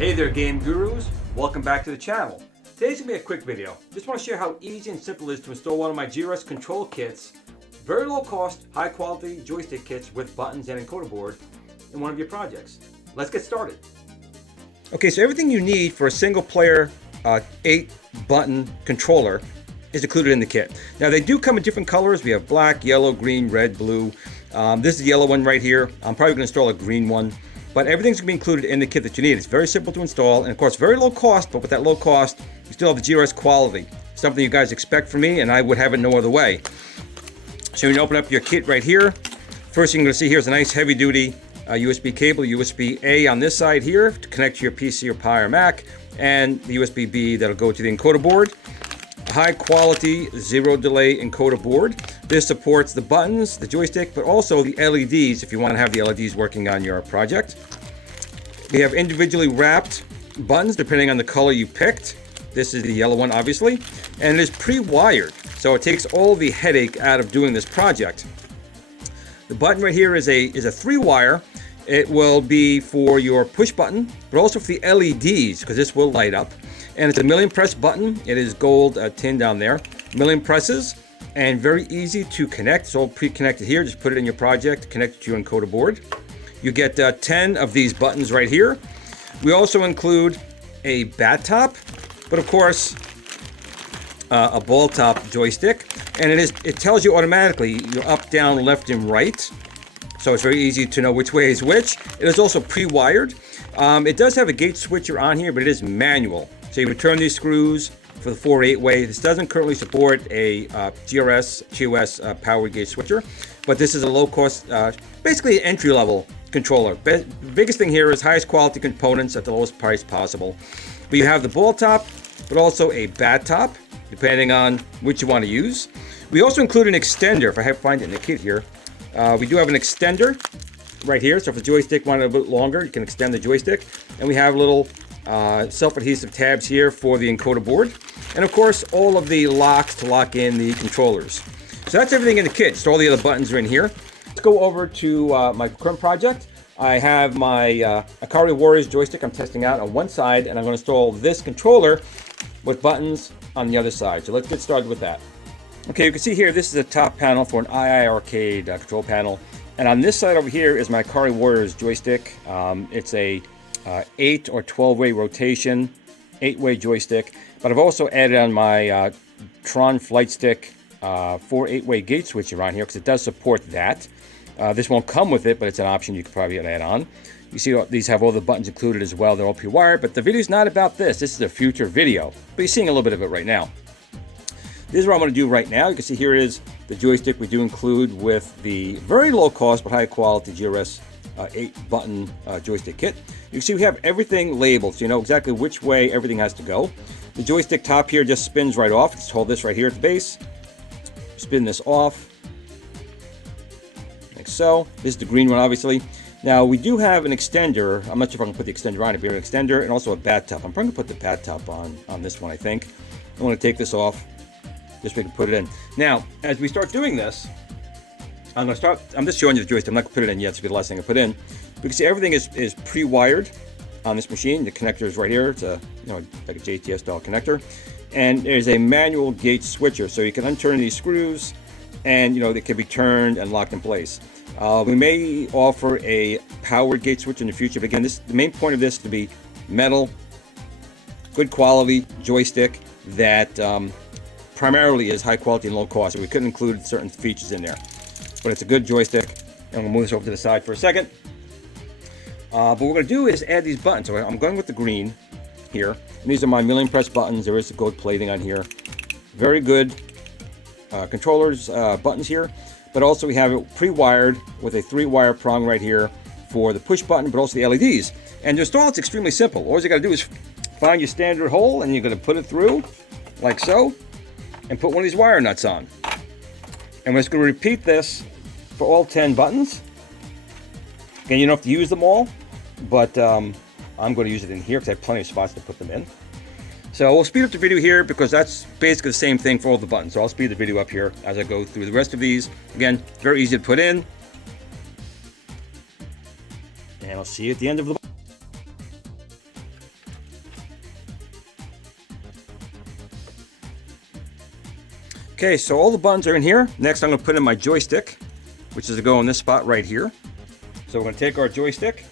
Hey there game gurus, welcome back to the channel. Today's going to be a quick video. Just want to share how easy and simple it is to install one of my GRS control kits, very low cost, high quality joystick kits with buttons and encoder board in one of your projects. Let's get started. Okay, so everything you need for a single player 8 button controller is included in the kit. Now they do come in different colors. We have black, yellow, green, red, blue. This is the yellow one right here. I'm probably going to install a green one. But everything's going to be included in the kit that you need. It's very simple to install, and of course very low cost, but with that low cost, you still have the GRS quality. Something you guys expect from me, and I would have it no other way. So you open up your kit right here. First thing you're going to see here is a nice heavy-duty USB cable, USB-A on this side here to connect to your PC or Pi or Mac, and the USB-B that'll go to the encoder board. A high-quality, zero-delay encoder board. This supports the buttons, the joystick, but also the LEDs if you want to have the LEDs working on your project. We have individually wrapped buttons depending on the color you picked. This is the yellow one, obviously, and it is pre-wired, so it takes all the headache out of doing this project. The button right here is a 3-wire. It will be for your push button, but also for the LEDs, because this will light up. And it's a million press button. It is gold tin down there. Million presses, and very easy to connect. It's all pre-connected here. Just put it in your project, connect it to your encoder board. You get 10 of these buttons right here. We also include a bat top, but of course a ball top joystick. And it tells you automatically you're up, down, left, and right. So it's very easy to know which way is which. It is also pre-wired. It does have a gate switcher on here, but it is manual. So you would turn these screws for the 4/8-way. This doesn't currently support a GRS TOS power gate switcher, but this is a low-cost, basically an entry-level controller. Biggest thing here is highest quality components at the lowest price possible. But you have the ball top, but also a bat top, depending on which you want to use. We also include an extender, if I have to find it in the kit here. We do have an extender right here, so if the joystick wanted a bit longer, you can extend the joystick. And we have little self-adhesive tabs here for the encoder board. And of course, all of the locks to lock in the controllers. So that's everything in the kit. So all the other buttons are in here. Let's go over to my current project. I have my Arcade Warriors joystick I'm testing out on one side, and I'm going to install this controller with buttons on the other side. So let's get started with that. Okay, you can see here, this is the top panel for an II Arcade control panel. And on this side over here is my Arcade Warriors joystick. It's a 8 or 12-way rotation, 8-way joystick. But I've also added on my Tron flight stick 4/8-way gate switcher on here because it does support that. This won't come with it, but it's an option you could probably add on. You see these have all the buttons included as well. They're all pre-wired, but the video's not about this. This is a future video, but you're seeing a little bit of it right now. This is what I'm going to do right now. You can see here is the joystick we do include with the very low cost but high quality GRS 8-button joystick kit. You can see we have everything labeled, so you know exactly which way everything has to go. The joystick top here just spins right off. Just hold this right here at the base. Spin this off, like so. This is the green one, obviously. Now we do have an extender. I'm not sure if I can put the extender on it. We have an extender and also a bat top. I'm probably going to put the bat top on this one, I think. I want to take this off, just so we can put it in. Now, as we start doing this, I'm just showing you the joystick. I'm not going to put it in yet. It's a good last thing to put in. You can see everything is pre-wired on this machine. The connector is right here. It's a like a JTS style connector, and there's a manual gate switcher, so you can unturn these screws, and they can be turned and locked in place. We may offer a powered gate switch in the future, but again, the main point of this is to be metal, good quality joystick that primarily is high quality and low cost. So we couldn't include certain features in there, but it's a good joystick. And we'll move this over to the side for a second. But what we're going to do is add these buttons. So I'm going with the green here. And these are my million press buttons. There is the gold plating on here. Very good controllers, buttons here. But also we have it pre-wired with a 3-wire prong right here for the push button, but also the LEDs. And to install it's extremely simple. All you got to do is find your standard hole, and you're going to put it through like so, and put one of these wire nuts on. And we're just going to repeat this for all 10 buttons. Again, you don't have to use them all, but I'm going to use it in here because I have plenty of spots to put them in. So we'll speed up the video here because that's basically the same thing for all the buttons. So I'll speed the video up here as I go through the rest of these. Again, very easy to put in. And I'll see you at the end of the Okay, so all the buttons are in here. Next, I'm going to put in my joystick, which is to go in this spot right here. So we're going to take our joystick.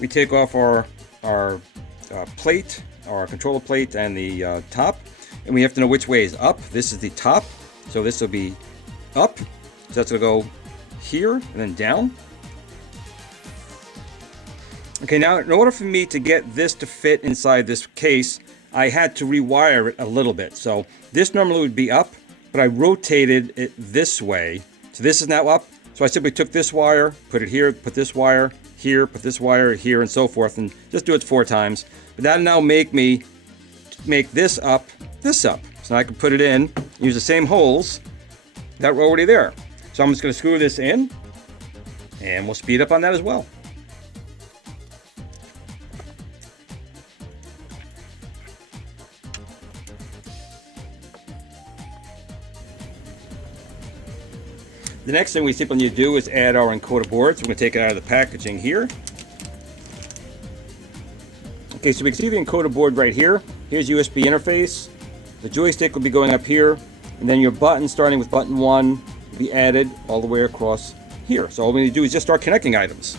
We take off our plate, our controller plate, and the top, and we have to know which way is up. This is the top, so this will be up. So that's going to go here and then down. Okay, now in order for me to get this to fit inside this case, I had to rewire it a little bit. So this normally would be up, but I rotated it this way. So this is now up. So I simply took this wire, put it here, put this wire here, put this wire here, and so forth, and just do it 4 times. But that'll now make this up. So now I can put it in, use the same holes that were already there. So I'm just going to screw this in, and we'll speed up on that as well. The next thing we simply need to do is add our encoder board. So we're going to take it out of the packaging here. Okay, so we can see the encoder board right here. Here's USB interface. The joystick will be going up here, and then your button, starting with button 1, will be added all the way across here. So all we need to do is just start connecting items.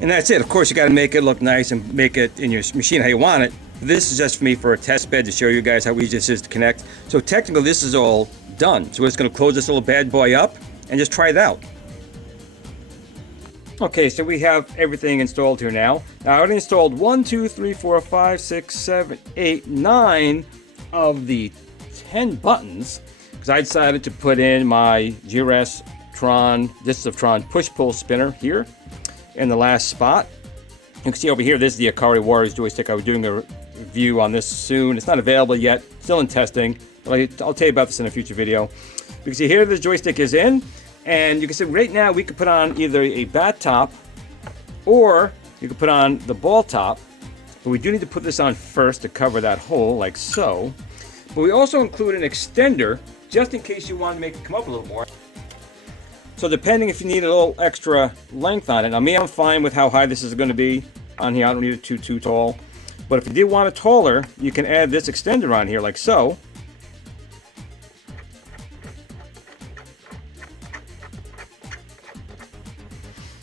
And that's it. Of course, you got to make it look nice and make it in your machine how you want it. This is just for me for a test bed to show you guys how easy this is to connect. So technically, this is all done. So we're just going to close this little bad boy up and just try it out. Okay, so we have everything installed here now. Now I already installed 1, 2, 3, 4, 5, 6, 7, 8, 9 of the 10 buttons because I decided to put in my GRS Distance of Tron push-pull spinner here in the last spot. You can see over here, this is the Akari Warriors joystick. I'll be doing a review on this soon. It's not available yet, still in testing, but I'll tell you about this in a future video. You can see here the joystick is in, and you can see right now we could put on either a bat top or you could put on the ball top, but we do need to put this on first to cover that hole, like so. But we also include an extender just in case you want to make it come up a little more. So depending if you need a little extra length on it. Now me, I'm fine with how high this is going to be on here. I don't need it too tall. But if you did want it taller, you can add this extender on here like so.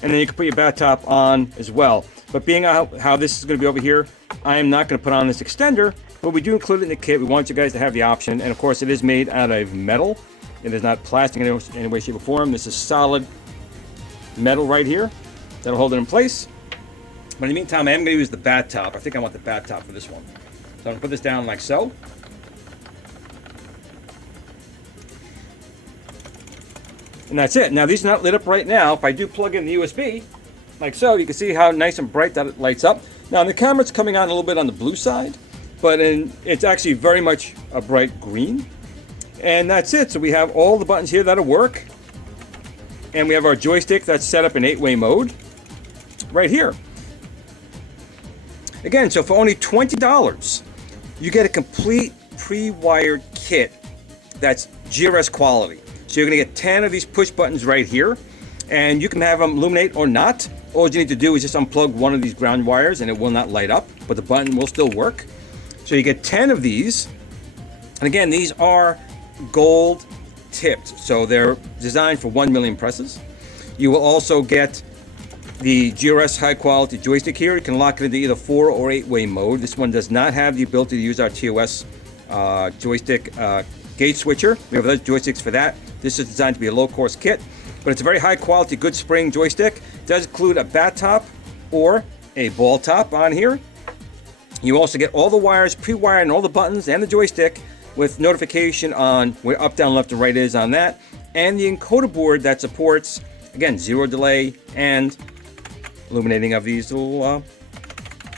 And then you can put your bat top on as well. But being how this is going to be over here, I am not going to put on this extender, but we do include it in the kit. We want you guys to have the option. And of course it is made out of metal. It is not plastic in any way, shape, or form. This is solid metal right here that'll hold it in place. But in the meantime, I am going to use the bat top. I think I want the bat top for this one. So I'm going to put this down like so. And that's it. Now these are not lit up right now. If I do plug in the USB, like so, you can see how nice and bright that it lights up. Now the camera's coming on a little bit on the blue side, but it's actually very much a bright green. And that's it. So we have all the buttons here that'll work. And we have our joystick that's set up in 8-way mode right here. Again, so for only $20, you get a complete pre-wired kit that's GRS quality. So you're going to get 10 of these push buttons right here. And you can have them illuminate or not. All you need to do is just unplug one of these ground wires and it will not light up, but the button will still work. So you get 10 of these. And again, these are gold tipped, so they're designed for 1 million presses. You will also get the GRS high quality joystick here. You can lock it into either 4 or 8-way mode. This one does not have the ability to use our TOS joystick gauge switcher. We have other joysticks for that. This is designed to be a low cost kit, but it's a very high quality, good spring joystick. It does include a bat top or a ball top on here. You also get all the wires pre-wired and all the buttons and the joystick with notification on where up, down, left, and right is on that, and the encoder board that supports, again, 0 delay and illuminating of these little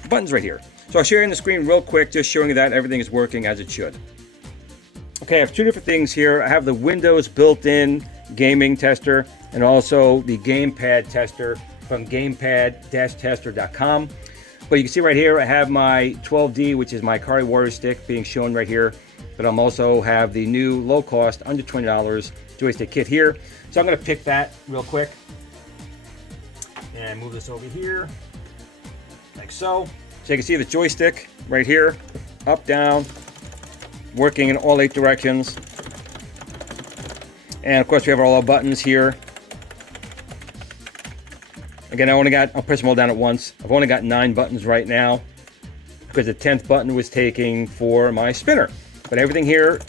buttons right here. So I'll share you on the screen real quick, just showing you that everything is working as it should. Okay, I have 2 different things here. I have the Windows built-in gaming tester and also the gamepad tester from gamepad-tester.com. But you can see right here, I have my 12D, which is my Akari Warrior stick being shown right here. but I'm also have the new low cost under $20 joystick kit here. So I'm going to pick that real quick and move this over here like so. So you can see the joystick right here, up, down, working in all 8 directions. And of course we have all our buttons here. Again, I'll press them all down at once. I've only got 9 buttons right now because the 10th button was taking for my spinner. But everything here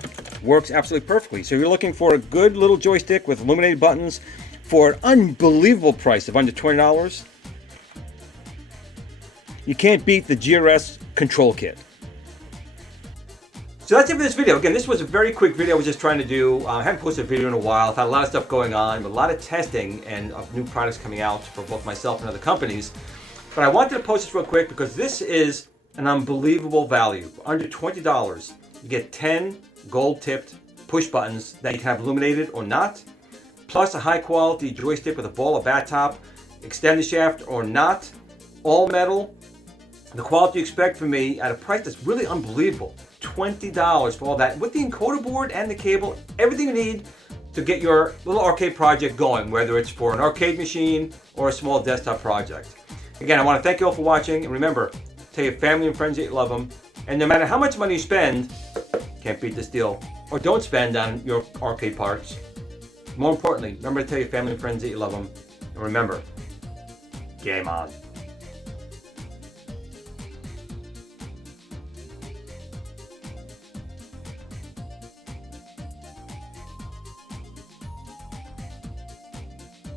works absolutely perfectly. So you're looking for a good little joystick with illuminated buttons for an unbelievable price of under $20. You can't beat the GRS control kit. So that's it for this video. Again, this was a very quick video I was just trying to do. I haven't posted a video in a while. I've had a lot of stuff going on, but a lot of testing and of new products coming out for both myself and other companies. But I wanted to post this real quick because this is an unbelievable value. For under $20, you get 10 gold-tipped push buttons that you can have illuminated or not, plus a high-quality joystick with a ball or bat top, extended shaft or not, all metal. The quality you expect from me at a price that's really unbelievable. $20 for all that, with the encoder board and the cable, everything you need to get your little arcade project going, whether it's for an arcade machine or a small desktop project. Again, I want to thank you all for watching, and remember, tell your family and friends that you love them, and no matter how much money you spend, can't beat this deal, or don't spend on your arcade parts. More importantly, remember to tell your family and friends that you love them, and remember, game on.